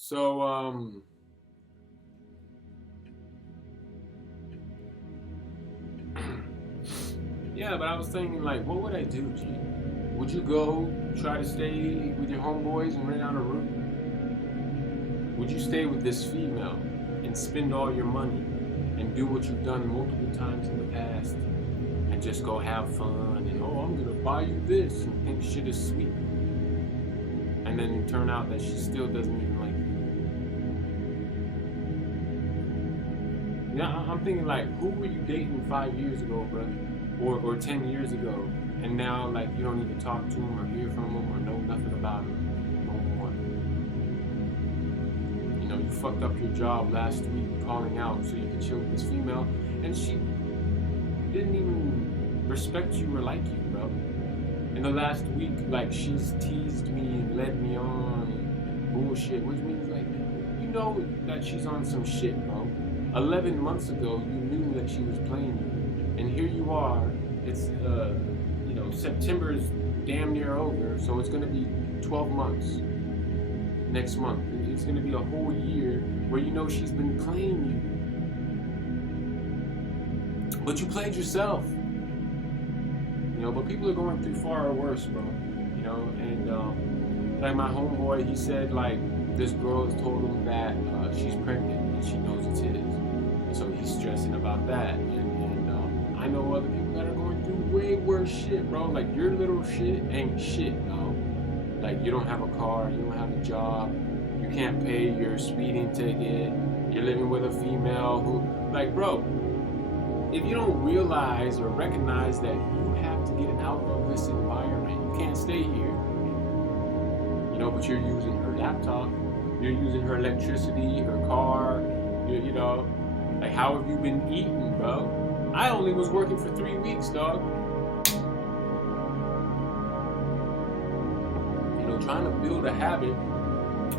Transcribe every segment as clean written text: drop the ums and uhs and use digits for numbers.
So, yeah, but I was thinking, like, what would I do, G? Would you go try to stay with your homeboys and rent out a room? Would you stay with this female and spend all your money and do what you've done multiple times in the past and just go have fun and, oh, I'm gonna buy you this and think shit is sweet? And then turn out that she still doesn't even like you. Yeah, I'm thinking, like, who were you dating 5 years ago, bro? Or 10 years ago, and now, like, you don't even talk to him or hear from him or know nothing about him no more. You know, you fucked up your job last week calling out so you could chill with this female, and she didn't even respect you or like you, bro. In the last week, like, she's teased me and led me on and bullshit, which means, like, you know that she's on some shit, bro. 11 months ago, you knew that she was playing you, and here you are. It's September is damn near over, so it's gonna be 12 months next month. It's gonna be a whole year where you know she's been playing you, but you played yourself. You know, but people are going through far worse, bro. You know, and like my homeboy, he said, like, this girl has told him that she's pregnant and she knows it's his. And so he's stressing about that. And I know other people that are going through way worse shit, bro. Like, your little shit ain't shit, no. Like, you don't have a car, you don't have a job, you can't pay your speeding ticket, you're living with a female who, like, bro, if you don't realize or recognize that you have to get out of this environment, you can't stay here. You know, but you're using her laptop, you're using her electricity, her car, you know, like, how have you been eating, bro? I only was working for 3 weeks, dog. You know, trying to build a habit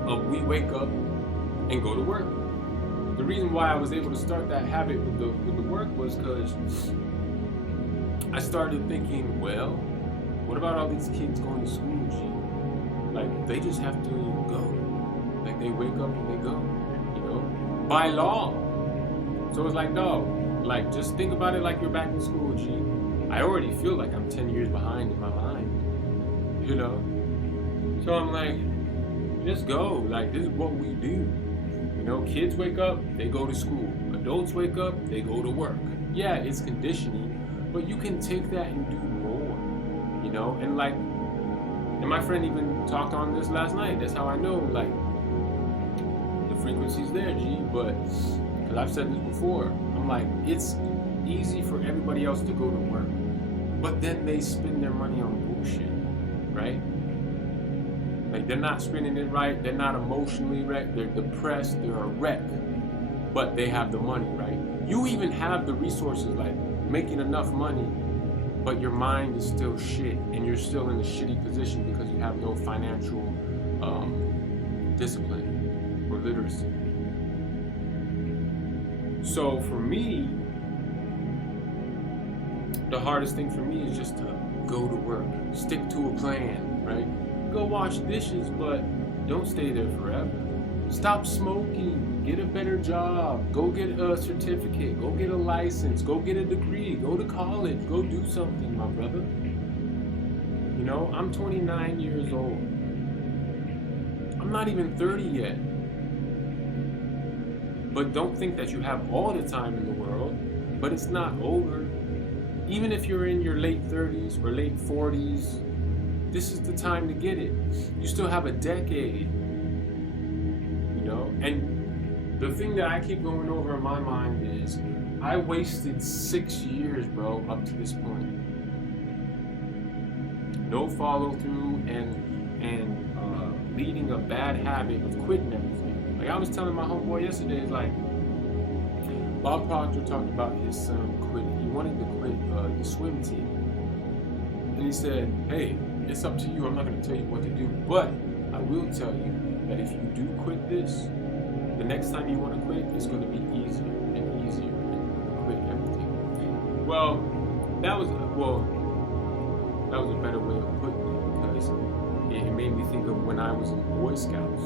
of we wake up and go to work. The reason why I was able to start that habit with the work was because I started thinking, well, what about all these kids going to school, G? Like, they just have to go. Like, they wake up and they go, you know, by law. So it's like, no, like, just think about it like you're back in school, G. I already feel like I'm 10 years behind in my mind, you know? So I'm like, just go. Like, this is what we do. You know, kids wake up, they go to school. Adults wake up, they go to work. Yeah, it's conditioning, but you can take that and do more, you know? And, like, and my friend even talked on this last night. That's how I know, like, the frequency's there, G. But, because I've said this before, I'm like, it's easy for everybody else to go to work, but then they spend their money on bullshit, right? Like, they're not spending it right, they're not emotionally wrecked, they're depressed, they're a wreck, but they have the money, right? You even have the resources, like making enough money, but your mind is still shit, and you're still in a shitty position because you have no financial discipline or literacy. So for me, the hardest thing for me is just to go to work, stick to a plan, right? Go wash dishes, but don't stay there forever. Stop smoking, get a better job, go get a certificate, go get a license, go get a degree, go to college, go do something, my brother. You know, I'm 29 years old. I'm not even 30 yet. But don't think that you have all the time in the world, but it's not over. Even if you're in your late 30s or late 40s, this is the time to get it. You still have a decade, you know? And the thing that I keep going over in my mind is I wasted 6 years, bro, up to this point. No follow through and leading a bad habit of quitting everything. Like I was telling my homeboy yesterday, it's like Bob Proctor talked about his son quitting. He wanted to quit the swim team. And he said, hey, it's up to you. I'm not going to tell you what to do. But I will tell you that if you do quit this, the next time you want to quit, it's going to be easier and easier. And you're going to quit everything. Well, that was a better way of putting it because it made me think of when I was in Boy Scouts.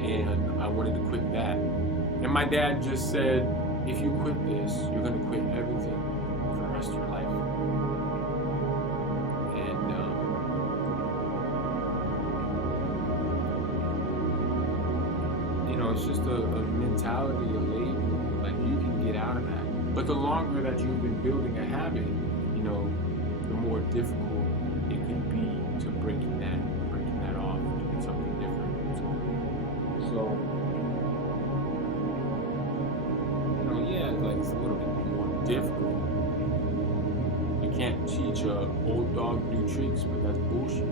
and I wanted to quit that. And my dad just said, if you quit this, you're gonna quit everything for the rest of your life. And it's just a mentality, a label. Like, you can get out of that. But the longer that you've been building a habit, the more difficult it can be to breaking that off, doing something different. So yeah, like, it's a little bit more difficult. You can't teach a old dog new tricks, but that's bullshit.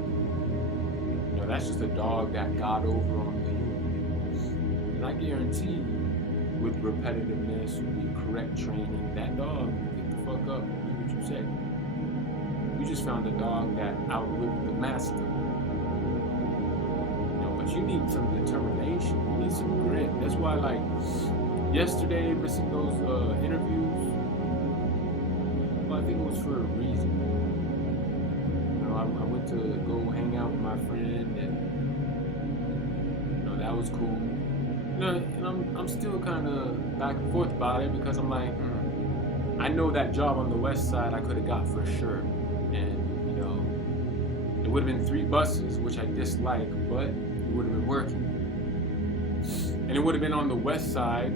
That's just a dog that got over on the human. And I guarantee, with repetitiveness, with correct training, that dog will get the fuck up and do what you say. You just found a dog that outlived the master. But you need some determination. You need some grit. That's why, like, yesterday, missing those interviews, well, I think it was for a reason. I went to go hang out with my friend, and that was cool. And I'm still kind of back and forth about it, because I'm like, I know that job on the west side I could have got for sure, and it would have been 3 buses, which I dislike, but it would have been working, and it would have been on the west side,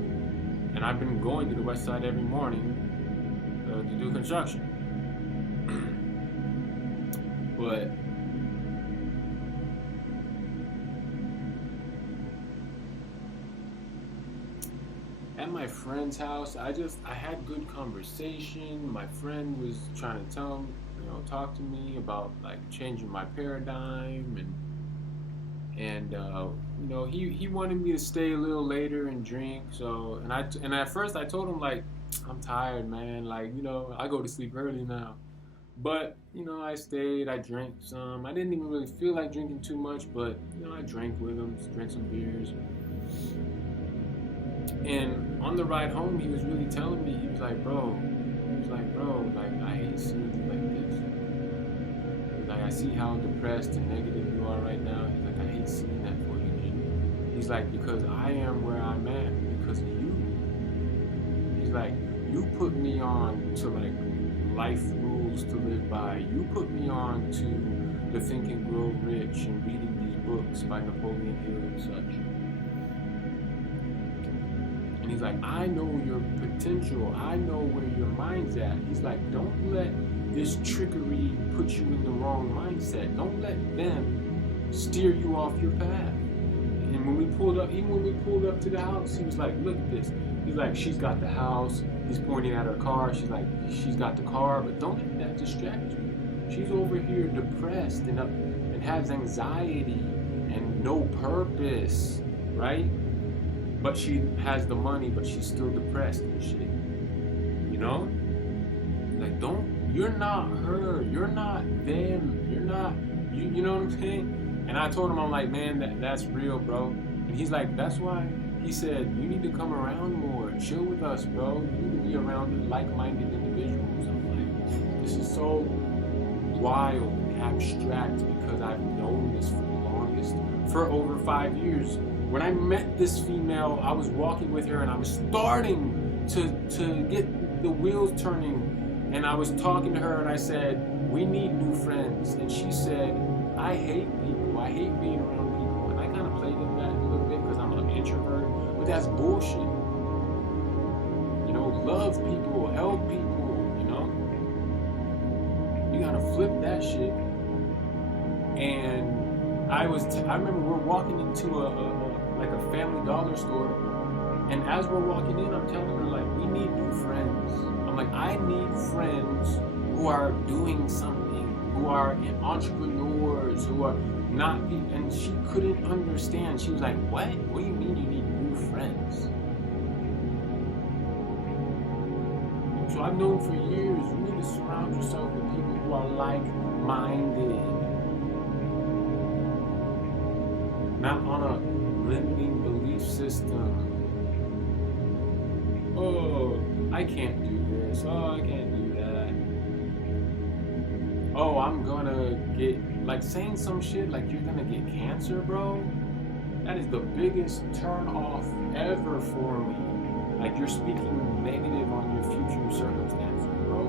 and I've been going to the west side every morning to do construction. But at my friend's house, I had good conversation. My friend was trying to talk to me about, like, changing my paradigm, and he wanted me to stay a little later and drink. So, and at first I told him, like, I'm tired, man. Like, I go to sleep early now. But, I stayed, I drank some. I didn't even really feel like drinking too much, but, I drank with him, drank some beers. And on the ride home, he was really telling me, he was like, bro, like, I hate seeing you like this. Like, I see how depressed and negative you are right now. He's like, I hate seeing that for you, G. He's like, because I am where I'm at because of you. He's like, you put me on to, like, life rules to live by. You put me on to the Think and Grow Rich and reading these books by Napoleon Hill and such. And he's like, I know your potential. I know where your mind's at. He's like, don't let this trickery put you in the wrong mindset. Don't let them steer you off your path. And when we pulled up to the house, he was like, look at this. He's like, she's got the house. He's pointing at her car. She's like, she's got the car, but don't let that distract you. She's over here depressed and has anxiety and no purpose, right? But she has the money, but she's still depressed and shit. Like, you're not her. You're not them. You're not, you know what I'm saying? And I told him, I'm like, man, that's real, bro. And he's like, that's why. He said, you need to come around more, chill with us, bro. You need to be around like-minded individuals. I'm like, this is so wild and abstract because I've known this for the longest, for over 5 years. When I met this female, I was walking with her and I was starting to get the wheels turning. And I was talking to her and I said, we need new friends. And she said, I hate people. I hate being around people. And I kind of played in that a little bit because I'm an introvert. But that's bullshit. Love people, help people, You gotta flip that shit. And I remember we're walking into a Family Dollar store, and as we're walking in, I'm telling her, like, we need new friends. I'm like, I need friends who are doing something, who are entrepreneurs, who are not, and she couldn't understand. She was like, what? What do you mean you need new friends? So I've known for years, you need to surround yourself with people who are like-minded. Not on a limiting belief system. Oh, I can't do this. Oh, I can't do that. Oh, I'm gonna get, like, saying some shit like you're gonna get cancer, bro. That is the biggest turn off ever for me. Like, you're speaking negative on your future circumstances, bro.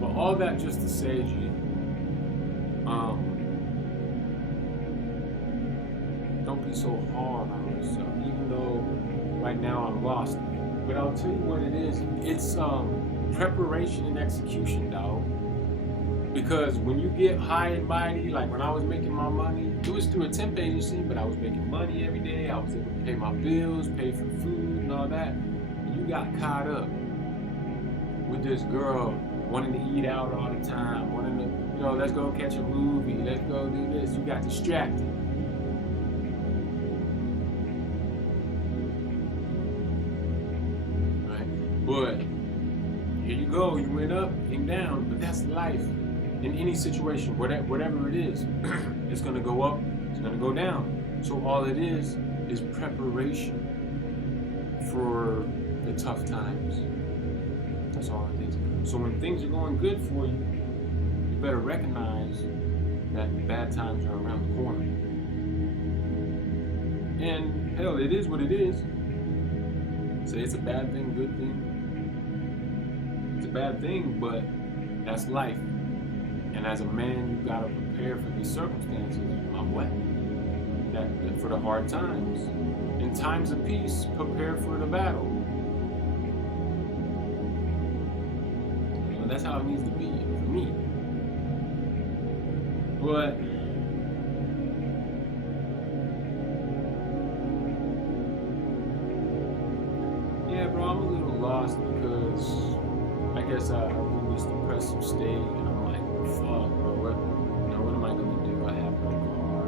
But all that just to say, G, don't be so hard on yourself, even though right now I'm lost. But I'll tell you what it is. It's preparation and execution, dog. Because when you get high and mighty, like when I was making my money, it was through a temp agency, but I was making money every day. I was able to pay my bills, pay for food and all that. And you got caught up with this girl wanting to eat out all the time, wanting to, let's go catch a movie, let's go do this. You got distracted. But here you go, you went up, came down, but that's life. In any situation, whatever it is, it's gonna go up, it's gonna go down. So all it is preparation for the tough times. That's all it is. So when things are going good for you, you better recognize that bad times are around the corner. And hell, it is what it is. Say it's a bad thing, good thing. It's a bad thing, but that's life. And as a man, you gotta prepare for these circumstances, my boy. That for the hard times. In times of peace, prepare for the battle. That's how it needs to be for me. But yeah, bro, I'm a little lost because I guess I'm in this depressive state, and I'm like, fuck, bro, what am I gonna do? I have no car,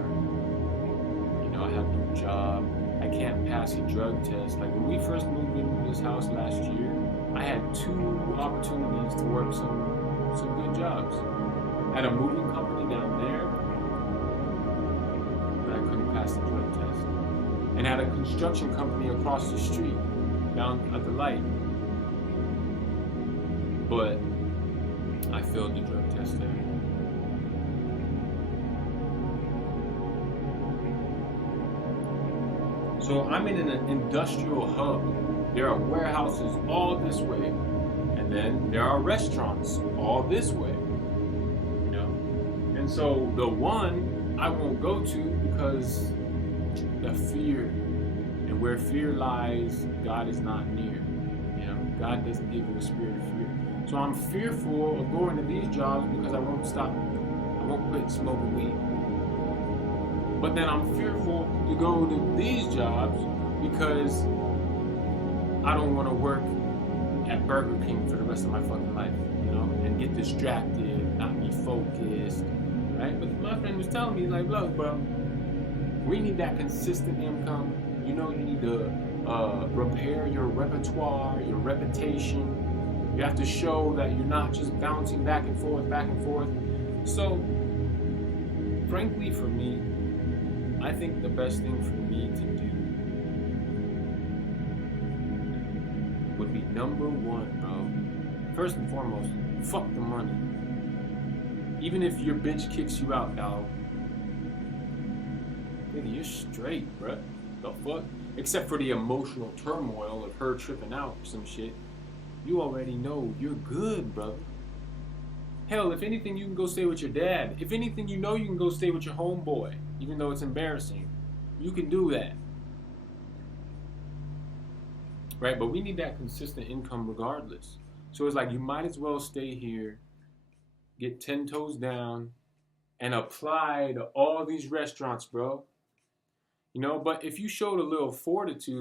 I have no job. I can't pass a drug test. Like when we first moved into this house last year, I had 2 opportunities to work some good jobs. At a moving company down there, but I couldn't pass the drug test. And at a construction company across the street, down at the light. But I failed the drug test there. So I'm in an industrial hub. There are warehouses all this way, and then there are restaurants all this way. And so the one I won't go to because the fear, and where fear lies, God is not near. God doesn't give you a spirit of fear. So I'm fearful of going to these jobs because I won't quit smoking weed. But then I'm fearful to go to these jobs because I don't want to work at Burger King for the rest of my fucking life, and get distracted, not be focused, right? But my friend was telling me, like, look, bro, we need that consistent income. You need to repair your repertoire, your reputation. You have to show that you're not just bouncing back and forth. So, frankly, for me, I think the best thing for me to do would be number 1, bro. First and foremost, fuck the money. Even if your bitch kicks you out, dog. Nigga, you're straight, bro. The fuck? Except for the emotional turmoil of her tripping out or some shit. You already know you're good, brother. Hell, if anything, you can go stay with your dad. If anything, you can go stay with your homeboy, even though it's embarrassing. You can do that. Right? But we need that consistent income regardless. So it's like you might as well stay here, get 10 toes down, and apply to all these restaurants, bro. But if you showed a little fortitude,